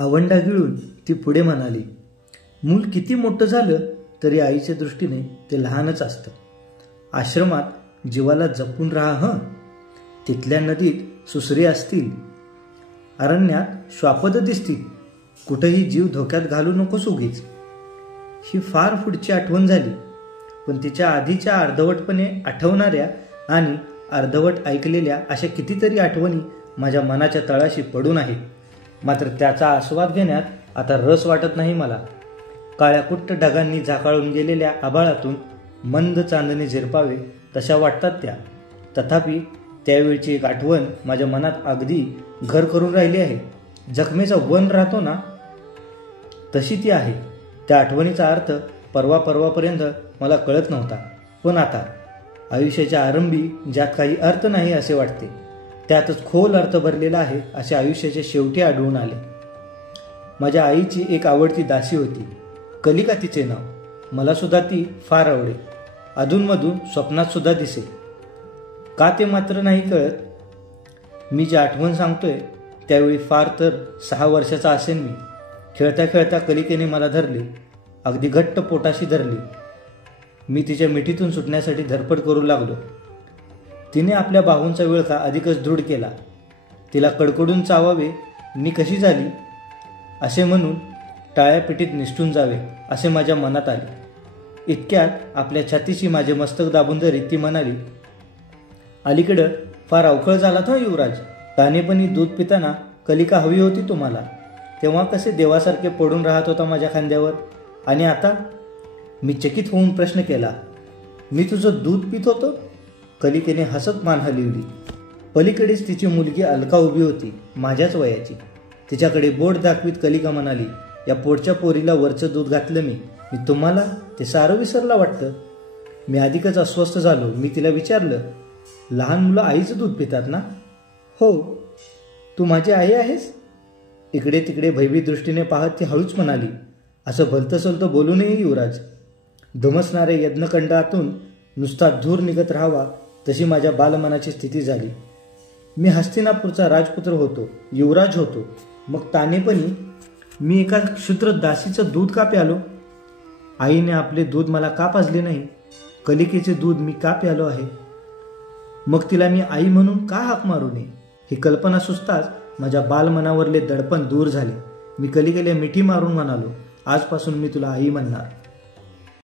आवंडा गिळून ती पुढे म्हणाली, मूल किती मोठं झालं तरी आईच्या दृष्टीने ते लहानच असतं. आश्रमात जीवाला जपून राहा हं. तिथल्या नदीत सुसरे असतील, अरण्यात श्वापद दिसतील, कुठेही जीव धोक्यात घालू नकोस उगीच. ही फार पुढची आठवण झाली, पण तिच्या आधीच्या अर्धवटपणे आठवणाऱ्या आणि अर्धवट ऐकलेल्या अशा कितीतरी आठवणी माझ्या मनाच्या तळाशी पडून आहेत. मात्र त्याचा आस्वाद घेण्यात आता रस वाटत नाही मला. काळ्या कुट्ट ढगांनी झाकाळून गेलेल्या आभाळातून मंद चांदणे झिरपावे तशा वाटतात त्या. तथापि त्यावेळची एक आठवण माझ्या मनात अगदी घर करून राहिली आहे. जखमेचा वन राहतो ना, तशी ती आहे. त्या आठवणीचा अर्थ परवापर्यंत मला कळत नव्हता, पण आता आयुष्याच्या आरंभी ज्यात काही अर्थ नाही असे वाटते, त्यातच खोल अर्थ भरलेला आहे असे आयुष्याच्या शेवटी आढळून आले. माझ्या आईची एक आवडती दासी होती, कलिका तिचे नाव. मला सुद्धा ती फार आवडे. अधूनमधून स्वप्नात सुद्धा दिसे. का ते मात्र नाही कळत. मी जी आठवण सांगतोय त्यावेळी फार तर 6 वर्षाचा असेन मी. खेळता खेळता कलिकेने मला धरले, अगदी घट्ट पोटाशी धरले. मी तिच्या मिठीतून सुटण्यासाठी धडपड करू लागलो. तिने आपल्या बाहूंचा विळखा अधिकच दृढ केला. तिला कडकडून चावावे, मी कशी झाली असे म्हणून टाळ्या पिटीत निसटून जावे असे माझ्या मनात आले. इतक्यात आपल्या छातीशी माझे मस्तक दाबून धरीत ती म्हणाली, अलीकडं फार अवखळ झाला था युवराज. तानेपणी दूध पिताना कलिका हवी होती तुम्हाला. तेव्हा कसे देवासारखे पडून राहत होता माझ्या खांद्यावर. आणि आता? मी चकित होऊन प्रश्न केला. मी तुझं दूध पित होतो? कलिकेने हसत मान हलवली. पलीकडेच तिची मुलगी अलका उभी होती, माझ्याच वयाची. तिच्याकडे बोट दाखवीत कलिका म्हणाली, या पोटच्या पोरीला वरचं दूध घातलं मी तुम्हाला ते सारं विसरला वाटतं. मी अधिकच अस्वस्थ झालो. मी तिला विचारलं, लहान मुलं आईचं दूध पितात ना? हो. तू माझी आई आहेस? इकडे तिकडे भयभीत दृष्टीने पाहत ती हळूच म्हणाली, असं भलतंसलतं बोलू नये युवराज. धुमसणाऱ्या यज्ञकंडातून नुसता धूर निघत राहावा तशी माझ्या बालमनाची स्थिती झाली. मी हस्तिनापूरचा राजपुत्र होतो, युवराज होतो. मग तानेपणी मी एका क्षुद्र दासीचं दूध का प्यालो? आईने आपले दूध मला का पाजले नाही? कलिकेचे दूध मी का प्यालो आहे? मग तिला मी आई म्हणून का हाक मारू नये? ही कल्पना सुचताच माझ्या बालमनावरले दडपण दूर झाले. मी कलिकेला मिठी मारून म्हणालो, आजपासून मी तुला आई म्हणणार.